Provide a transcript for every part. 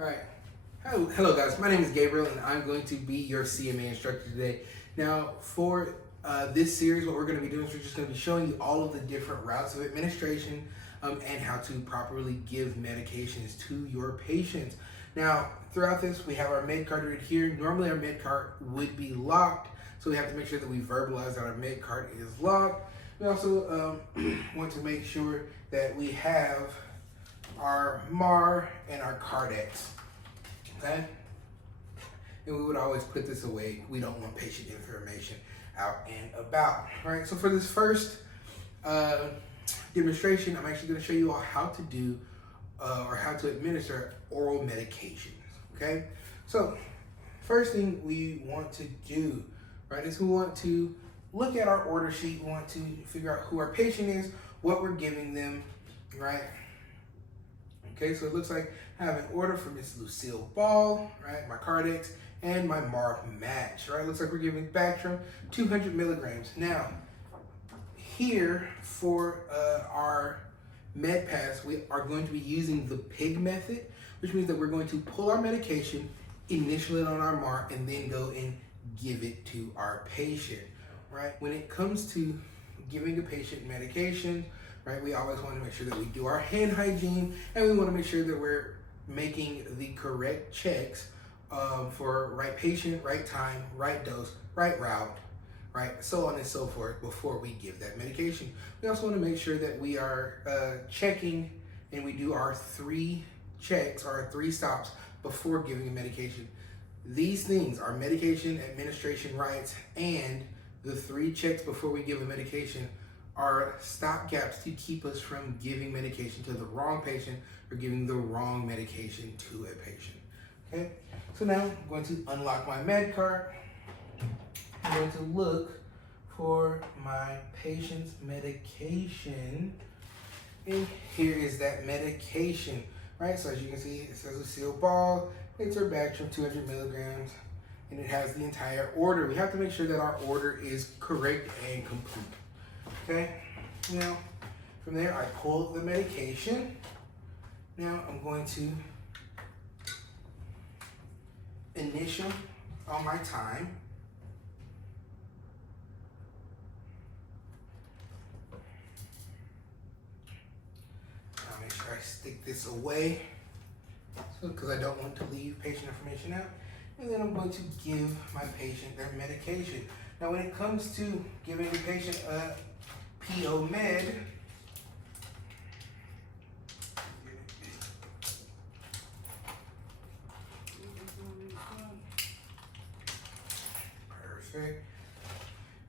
Alright. Hello guys, my name is Gabriel and I'm going to be your CMA instructor today. Now for this series, what we're going to be doing is we're just going to be showing you all of the different routes of administration and how to properly give medications to your patients. Now throughout this we have our med card right here. Normally our med card would be locked, so we have to make sure that we verbalize that our med card is locked. We also want to make sure that we have our MAR and our Cardex, okay? And we would always put this away. We don't want patient information out and about, all right? So for this first demonstration, I'm actually gonna show you all how to do or how to administer oral medications, okay? So first thing we want to do, right, is we want to look at our order sheet. We want to figure out who our patient is, what we're giving them, right? Okay, so it looks like I have an order for Miss Lucille Ball, right? My Cardex and my MAR match, right? Looks like we're giving Bactrim 200 milligrams. Now, here for our med pass, we are going to be using the PIG method, which means that we're going to pull our medication, initially on our MAR, and then go and give it to our patient, right? When it comes to giving a patient medication, right, we always want to make sure that we do our hand hygiene, and we want to make sure that we're making the correct checks for right patient, right time, right dose, right route, right, so on and so forth before we give that medication. We also want to make sure that we are checking and we do our 3 checks or our 3 stops before giving a medication. These things are medication administration rights, and the 3 checks before we give a medication are stopgaps to keep us from giving medication to the wrong patient or giving the wrong medication to a patient. Okay, so now I'm going to unlock my med card. I'm going to look for my patient's medication, and here is that medication, right? So as you can see, it says Lucille Ball, it's her Bactrim 200 milligrams, and it has the entire order. We have to make sure that our order is correct and complete. Okay, now from there I pull the medication. Now I'm going to initial on my time. I'll make sure I stick this away because I don't want to leave patient information out. And then I'm going to give my patient their medication. Now when it comes to giving the patient a PO med,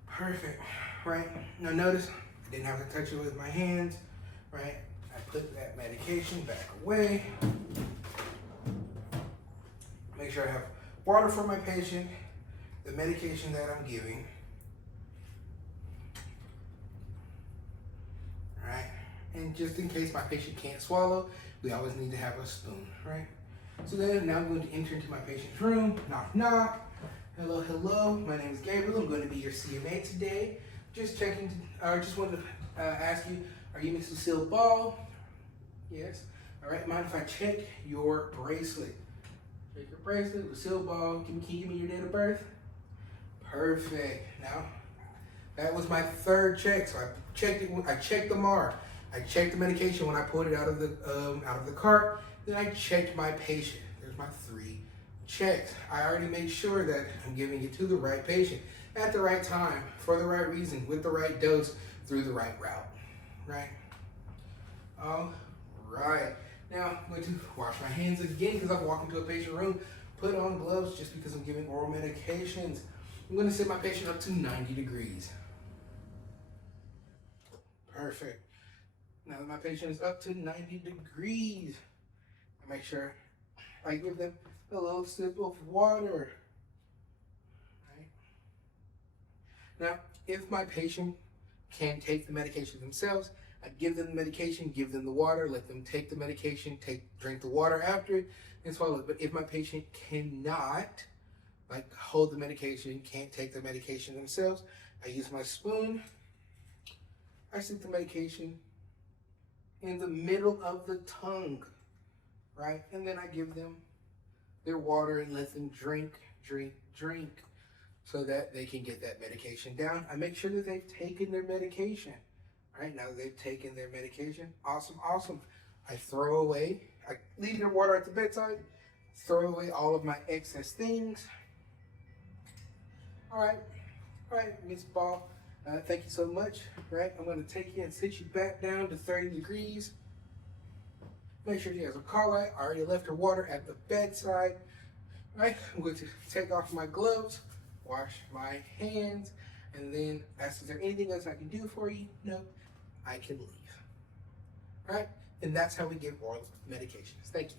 perfect, right? Now notice I didn't have to touch it with my hands, right? I put that medication back away. Make sure I have water for my patient, the medication that I'm giving. And just in case my patient can't swallow, we always need to have a spoon, right? So then now I'm going to enter into my patient's room. Knock, knock. Hello, hello. My name is Gabriel. I'm going to be your CMA today. Just checking, just wanted to ask you, are you Miss Lucille Ball? Yes. All right, mind if I check your bracelet? Check your bracelet, Lucille Ball. Can you give me your date of birth? Perfect. Now, that was my 3rd check. So I checked it. I checked the MAR. I checked the medication when I pulled it out of the cart. Then I checked my patient. There's my 3 checks. I already made sure that I'm giving it to the right patient at the right time, for the right reason, with the right dose, through the right route, right? All right. Now I'm going to wash my hands again because I've walked into a patient room, put on gloves just because I'm giving oral medications. I'm going to set my patient up to 90 degrees. Perfect. Now that my patient is up to 90 degrees, I make sure I give them a little sip of water. Right? Now, if my patient can take the medication themselves, I'd give them the medication, give them the water, let them take the medication, drink the water after it, and swallow it. But if my patient cannot, like, hold the medication, can't take the medication themselves, I use my spoon. I stick the medication in the middle of the tongue, right? And then I give them their water and let them drink, so that they can get that medication down. I make sure that they've taken their medication. Right now they've taken their medication. Awesome, awesome. I leave their water at the bedside, throw away all of my excess things. All right, Miss Ball. Thank you so much. Right, I'm going to take you and sit you back down to 30 degrees. Make sure she has a call light. I already left her water at the bedside. Right, I'm going to take off my gloves, wash my hands, and then ask, is there anything else I can do for you? No, I can leave. All right, and that's how we give oral medications. Thank you.